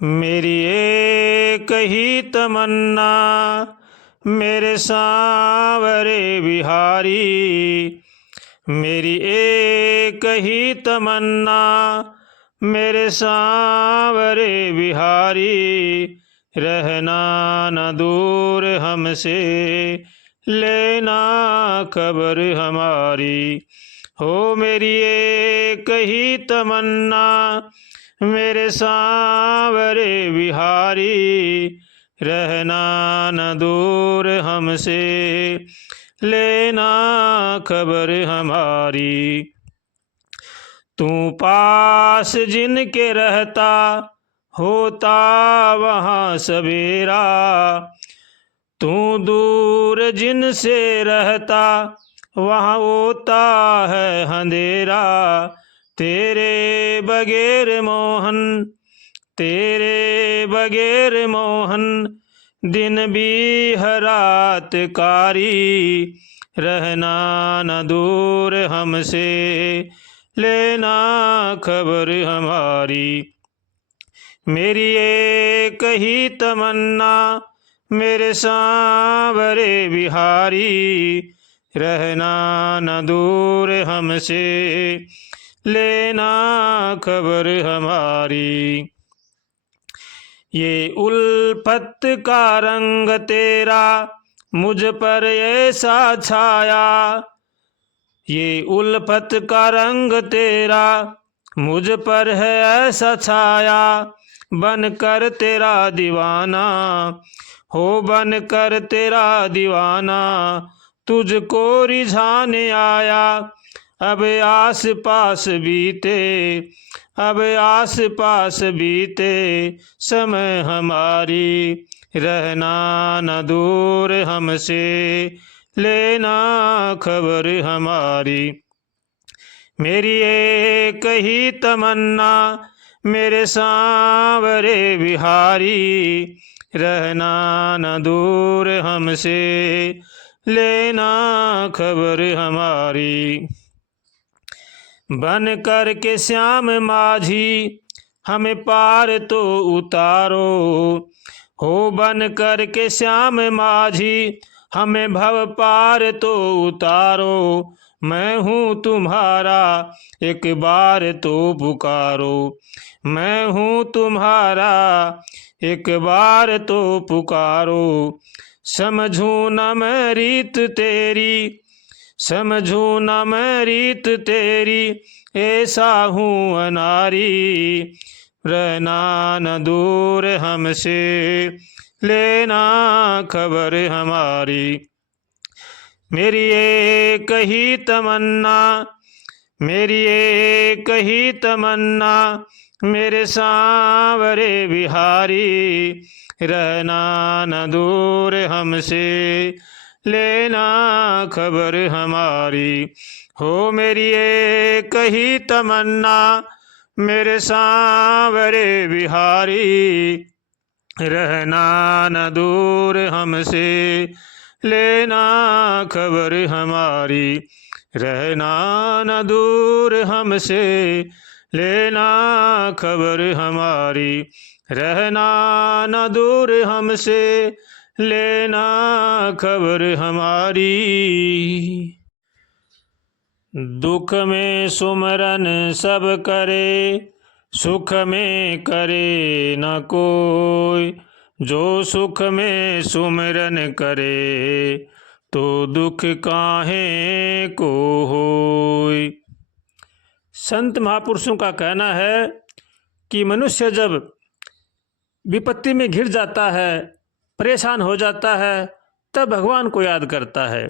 मेरी एक ही तमन्ना मेरे सांवरे बिहारी, मेरी एक ही तमन्ना मेरे सांवरे बिहारी, रहना न दूर हमसे लेना खबर हमारी। हो मेरी एक ही तमन्ना मेरे सांवरे बिहारी, रहना न दूर हमसे लेना खबर हमारी। तू पास जिनके रहता होता वहाँ सवेरा, तू दूर जिनसे रहता वहाँ होता है अंधेरा। तेरे बगैर मोहन, तेरे बगैर मोहन दिन भी हर रात कारी, रहना न दूर हमसे लेना खबर हमारी। मेरी एक ही तमन्ना मेरे सांवरे बिहारी, रहना न दूर हमसे लेना खबर हमारी। ये उल्फत का रंग तेरा मुझ पर ऐसा छाया, ये उल्फत का रंग तेरा मुझ पर है ऐसा छाया, बनकर तेरा दीवाना हो बनकर तेरा दीवाना, तुझको रिझाने आया अब आस पास बीते, अब आस पास बीते समय हमारी, रहना न दूर हमसे लेना खबर हमारी। मेरी एक ही तमन्ना मेरे सांवरे बिहारी, रहना न दूर हमसे लेना खबर हमारी। बन कर के श्याम माझी हमें पार तो उतारो, हो बन कर के श्याम माझी हमें भव पार तो उतारो। मैं हूँ तुम्हारा एक बार तो पुकारो, मैं हूँ तुम्हारा एक बार तो पुकारो। समझूँ न मैं रीत तेरी, समझूँ न मैं रीत तेरी, ऐसा हूँ अनारी, रहना न दूर हमसे लेना खबर हमारी। मेरी एक ही तमन्ना, मेरी एक ही तमन्ना मेरे सांवरे बिहारी, रहना न दूर हमसे लेना खबर हमारी। हो मेरी एक ही तमन्ना मेरे सांवरे बिहारी, रहना न दूर हमसे लेना खबर हमारी, रहना न दूर हमसे लेना खबर हमारी, रहना न दूर हमसे लेना खबर हमारी। दुख में सुमरन सब करे, सुख में करे न कोई, जो सुख में सुमरन करे तो दुख काहे को होय। संत महापुरुषों का कहना है कि मनुष्य जब विपत्ति में घिर जाता है, परेशान हो जाता है, तब भगवान को याद करता है।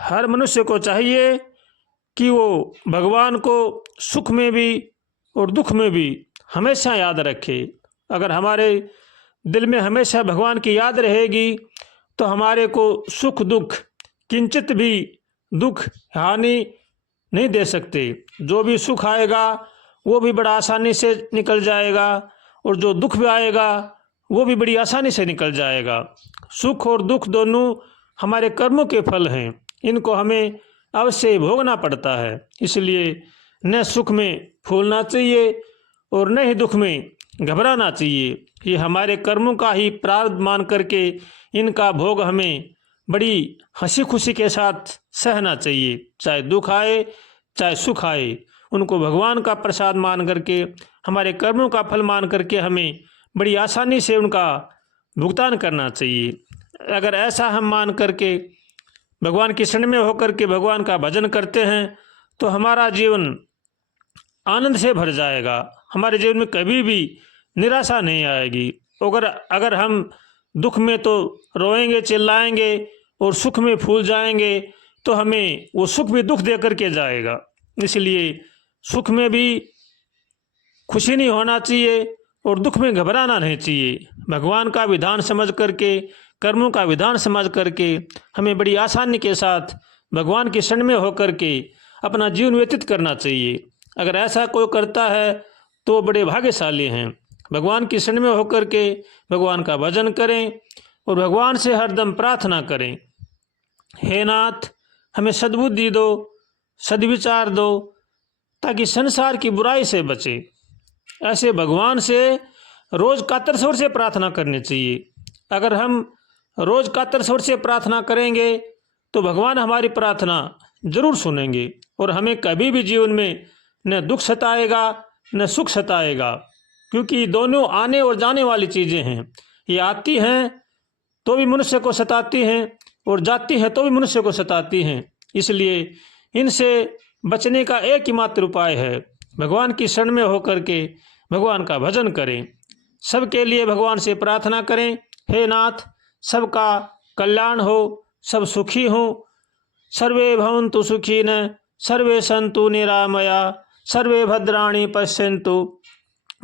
हर मनुष्य को चाहिए कि वो भगवान को सुख में भी और दुख में भी हमेशा याद रखे। अगर हमारे दिल में हमेशा भगवान की याद रहेगी तो हमारे को सुख दुख किंचित भी दुख हानि नहीं दे सकते। जो भी सुख आएगा वो भी बड़ा आसानी से निकल जाएगा, और जो दुख भी आएगा वो भी बड़ी आसानी से निकल जाएगा। सुख और दुख दोनों हमारे कर्मों के फल हैं, इनको हमें अवश्य भोगना पड़ता है। इसलिए न सुख में फूलना चाहिए और न ही दुख में घबराना चाहिए। ये हमारे कर्मों का ही प्रारब्ध मान करके इनका भोग हमें बड़ी हंसी खुशी के साथ सहना चाहिए। चाहे दुख आए चाहे सुख आए, उनको भगवान का प्रसाद मान करके, हमारे कर्मों का फल मान करके हमें बड़ी आसानी से उनका भुगतान करना चाहिए। अगर ऐसा हम मान करके भगवान की शरण में होकर के भगवान का भजन करते हैं तो हमारा जीवन आनंद से भर जाएगा। हमारे जीवन में कभी भी निराशा नहीं आएगी। अगर हम दुख में तो रोएंगे चिल्लाएंगे और सुख में फूल जाएंगे तो हमें वो सुख भी दुख दे करके जाएगा। इसलिए सुख में भी खुशी नहीं होना चाहिए और दुख में घबराना नहीं चाहिए। भगवान का विधान समझ करके, कर्मों का विधान समझ करके हमें बड़ी आसानी के साथ भगवान की शरण में होकर के अपना जीवन व्यतीत करना चाहिए। अगर ऐसा कोई करता है तो बड़े भाग्यशाली हैं। भगवान की शरण में होकर के भगवान का भजन करें और भगवान से हरदम प्रार्थना करें, हे नाथ हमें सद्बुद्धि दो, सद्विचार दो, ताकि संसार की बुराई से बचे। ऐसे भगवान से रोज कातर स्वर से प्रार्थना करनी चाहिए। अगर हम रोज कातर स्वर से प्रार्थना करेंगे तो भगवान हमारी प्रार्थना जरूर सुनेंगे और हमें कभी भी जीवन में न दुख सताएगा न सुख सताएगा, क्योंकि दोनों आने और जाने वाली चीज़ें हैं। ये आती हैं तो भी मनुष्य को सताती हैं और जाती हैं तो भी मनुष्य को सताती हैं। इसलिए इनसे बचने का एक ही मात्र उपाय है, भगवान की शरण में होकर के भगवान का भजन करें। सबके लिए भगवान से प्रार्थना करें, हे नाथ सबका कल्याण हो, सब सुखी हो, सर्वे भवन्तु सुखिनः, सर्वे सन्तु निरामया, सर्वे भद्राणि पश्यन्तु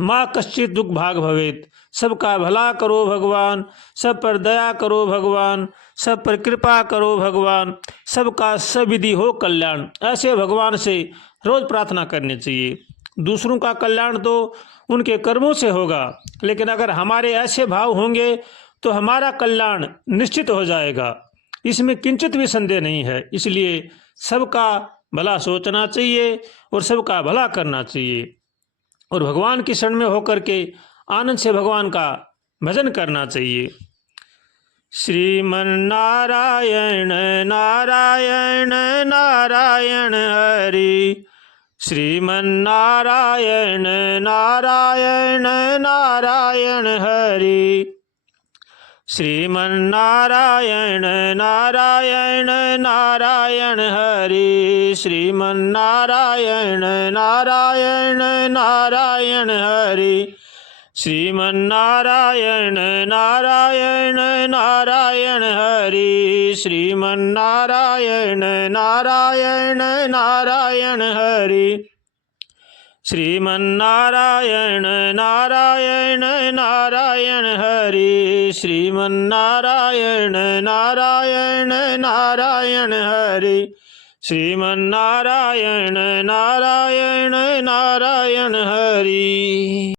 माँ कश्चित दुख भाग भवेत। सबका भला करो भगवान, सब पर दया करो भगवान, सब पर कृपा करो भगवान, सबका सविधि हो कल्याण। ऐसे भगवान से रोज प्रार्थना करनी चाहिए। दूसरों का कल्याण तो उनके कर्मों से होगा, लेकिन अगर हमारे ऐसे भाव होंगे तो हमारा कल्याण निश्चित हो जाएगा, इसमें किंचित भी संदेह नहीं है। इसलिए सबका भला सोचना चाहिए और सबका भला करना चाहिए और भगवान की शरण में होकर के आनंद से भगवान का भजन करना चाहिए। श्रीमन्नारायण नारायण नारायण हरि, श्रीमन्नारायण नारायण नारायण हरि, श्रीमन्नारायण नारायण नारायण हरि, श्रीमन्नारायण नारायण नारायण हरि, श्रीमन्नारायण नारायण नारायण हरि, श्रीमन्नारायण नारायण नारायण हरि, श्रीमन्नारायण नारायण नारायण हरि, श्रीमन्नारायण नारायण नारायण हरि, श्रीमन्नारायण नारायण नारायण हरि।